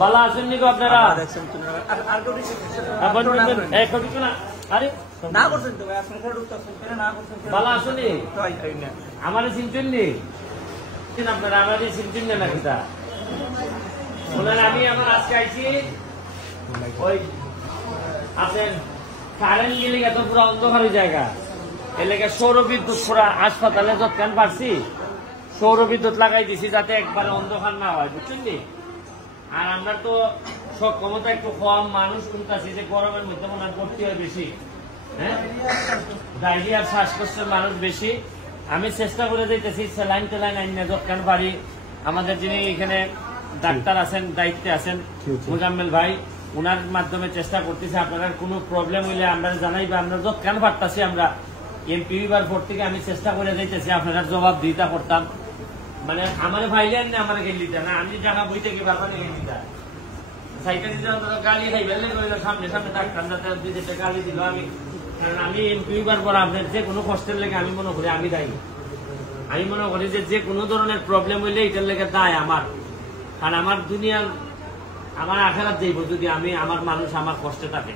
ভালো আছেন নি আপনারা? ভালো আছেন নি? আমার চিনছেন নি আপনারা? আমার চিনছেন না নাকি? তা বলেন আমি আমার আজকে আইছি ওই আপনার কারেন্ট গেলে এত পুরো অন্ধকার জায়গা এলাকা সৌর বিদ্যুৎ পুরা হাসপাতালে যৎকান পারছি সৌর বিদ্যুৎ লাগাই দিছি যাতে একবারে অন্ধকার না হয়, বুঝছেন নি? আর আমরা তো সব ক্ষমতা একটু কম, মানুষ শুনতেছি যে গরমের মধ্যে মনে করতে হয় বেশি, হ্যাঁ, ডায়রিয়ার শ্বাসকষ্টের মানুষ বেশি। আমি চেষ্টা করে দিতেছি স্যালাইন টেলাইন আইনা যৎকান পারি। আমাদের যিনি এখানে ডাক্তার আছেন, দায়িত্বে আছেন মুজাম্মেল ভাই, ওনার মাধ্যমে চেষ্টা করতেছি। আপনার কোনো প্রবলেম হইলে আমরা জানাইবে, আমরা যৎকান পারতাছি। আমরা এমপি বিভার ভোট থেকে আমি চেষ্টা করে দিতেছি আপনারা জবাব দিতে করতাম। মানে আমার ভাইলেন না আমার গেলিটা না, আমি জায়গা বই থেকে বারবার গেলিটা সাইকেল দিতে গাড়ি খাইবেন সামনে সামনে ডাক্তার যাতে গাড়ি দিল। আমি কারণ আমি এমপি বিভার পর আপনার যে কোনো কষ্টের লেগে আমি মনে করি আমি দায়ী। আমি মনে করি যে কোনো ধরনের প্রবলেম হইলে এটার লেগে দায় আমার। কারণ আমার দুনিয়ার আমার আখেরাত যাইব যদি আমি আমার মানুষ আমার কষ্টে থাকে।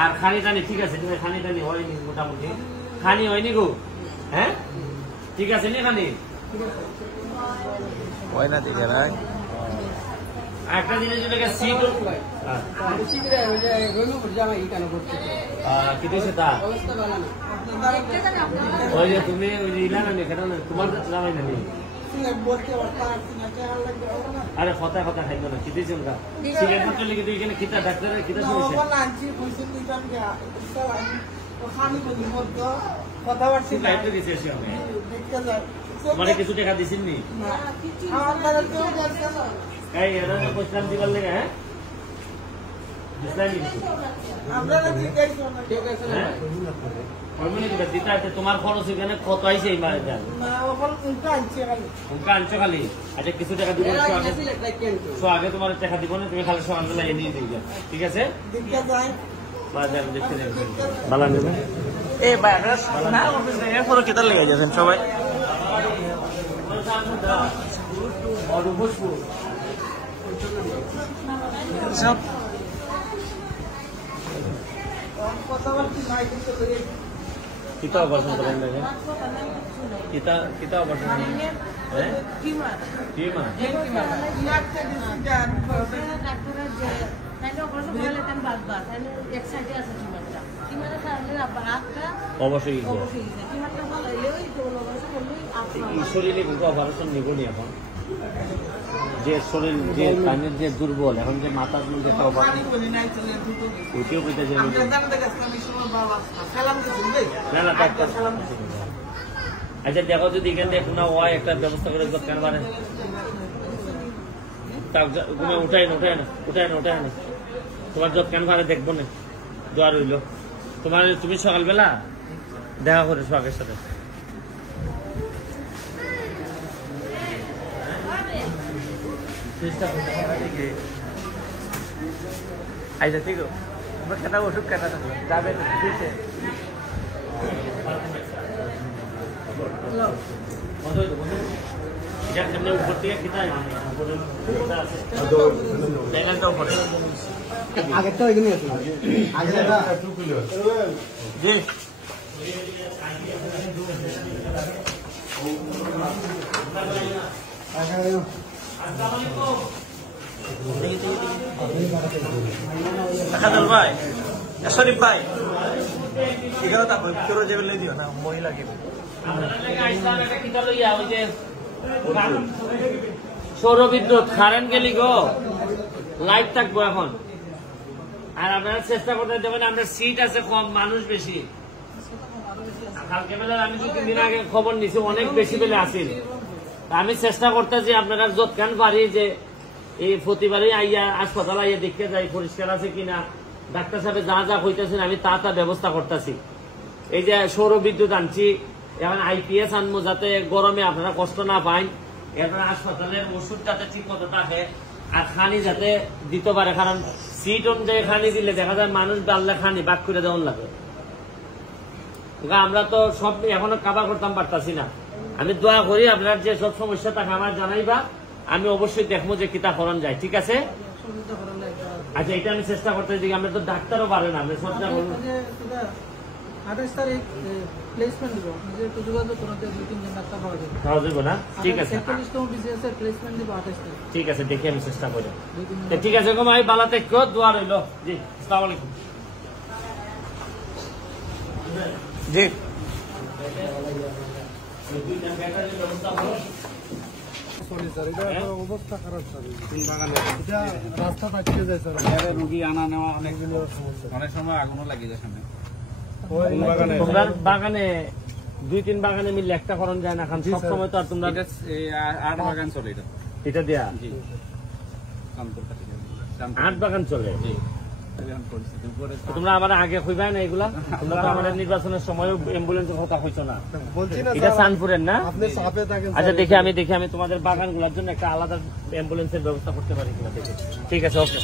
আর খানি টানি ঠিক আছে, তুমি খানি টানি হয়নি, মোটামুটি খানি হয়নি গো, হ্যাঁ ঠিক আছে নি খানি হয় না দিকে না। একটা জিনিস যেটাকে সিট ওই যে তুমি ওই যে ইলা না তোমার জামাই না আরে কথা কথা খাইতো না খিতেছি ওরা সিগারেট মাত্র লিখে তুই এখানে খিতা ডাক্তারের খিতা শুনেছে মানে কিছু টাকা দিছেন নি? এই এরা পয়সা দিবার লেগে, হ্যাঁ তোমার খরচ এখানে কত আইসে এই মারে আনছো খালি? আচ্ছা কিছু টাকা দিব, আগে তোমার টাকা দিব না, তুমি খালি সকালবেলা এনে দিয়ে, ঠিক আছে? ভালো নেবে এরপরে কেতার লেগে যাচ্ছেন সবাই। কিতা অপারেশন করেন না? কিতা অপারেশন অবশ্যই শরীরে কিন্তু অপারেশন নিবনি এখন। যে শরীর যে কানের যে দুর্বল, এখন যে মাথার মধ্যে একটা অপারেশন ওইটিও বইতে যে আচ্ছা দেখো যদি এখানে কোনো হয় একটা ব্যবস্থা করে কেন মানে উঠাই না উঠাই না উঠাই না উঠাই না তোমার যত কেন ভাড়া দেখবো না দোয়া রইল তোমার। তুমি সকালবেলা দেখা করেছো আগের সাথে? আচ্ছা ঠিক আছে, কেনা ওষুধ কেনা যাবে উপর থেকে আগেরটা ওইখানে আছে জি ভাই শরীফ ভাই এখানে তা ভিতরে যাবে দিও না মহিলা সৌর বিদ্যুৎ কারেন্ট গেলি গো লাইট থাকবো এখন। আর আপনারা চেষ্টা করতে দেবেন, আমরা সিট আছে কম, মানুষ বেশি। কালকে বেলা আমি 2-3 দিন আগে খবর নিছি অনেক বেশি বেলে আসিল। আমি চেষ্টা করতেছি আপনারা যৎকান পারি যে এই প্রতিবারই আইয়া হাসপাতাল আইয়া দেখতে যাই পরিষ্কার আছে কিনা, ডাক্তার সাহেব যা যা হইতেছেন আমি তা ব্যবস্থা করতেছি। এই যে সৌর বিদ্যুৎ আনছি, এখন আইপিএস আনবো যাতে গরমে আপনারা কষ্ট না পান, এরপরে হাসপাতালের ওষুধ যাতে ঠিক মতো থাকে, আর খানি যাতে দিতে পারে। কারণ সিট অনুযায়ী খানি দিলে দেখা যায় মানুষ ডাললে খানি বাক করে দেওয়ার লাগে। আমরা তো সব এখনো কাভার করতাম পারতাছি না। আমি দোয়া করি আপনার যে সব সমস্যা থাকে আমার জানাইবা, আমি অবশ্যই দেখবো যে কিতা করণ যায়, ঠিক আছে? সহযোগিতা করালে একটা আচ্ছা, এটা আমি চেষ্টা করতে দিই, আমরা তো ডাক্তারও পারে না, আমরা সজ্জা করবো। 28 তারিখ প্লেসমেন্ট দিব, যে একটু যোগাযোগ করতে 2-3 জন ডাক্তার পাওয়া যাবে। খাওয়া যাবে না? ঠিক আছে, 41তম বিসিএস এর প্লেসমেন্ট দিব 28 তারিখ। ঠিক আছে, দেখি আমি চেষ্টা করি। 2-3 তো ঠিক আছে গো ভাই, ভালো থেকো, দোয়া রইলো। জি, আসসালামু আলাইকুম। জি, সরি স্যার, এটা অবস্থা খারাপ স্যার। এটা রাস্তা আটকে যায় স্যার, রোগী আনা নেওয়া অনেক সমস্যা, অনেক সময় আগুনও লাগিয়ে যায় সামনে। তোমরা বাগানে 2-3 বাগানে মিললে একটা করণ যায় না, কারণ সব সময় তো আর তোমরা 8 বাগান চলে এটা। এটা দেয়া জি, 8 বাগান চলে। তো তোমরা আমার আগে কইবা না এগুলা? তোমরা তো আমাদের নির্বাচনের সময় অ্যাম্বুলেন্সের কথা কইছো না। এটা চাঁদপুরের না? আচ্ছা, দেখি আমি তোমাদের বাগানগুলোর জন্য একটা আলাদা অ্যাম্বুলেন্সের ব্যবস্থা করতে পারি কিনা দেখি। ঠিক আছে, ওকে।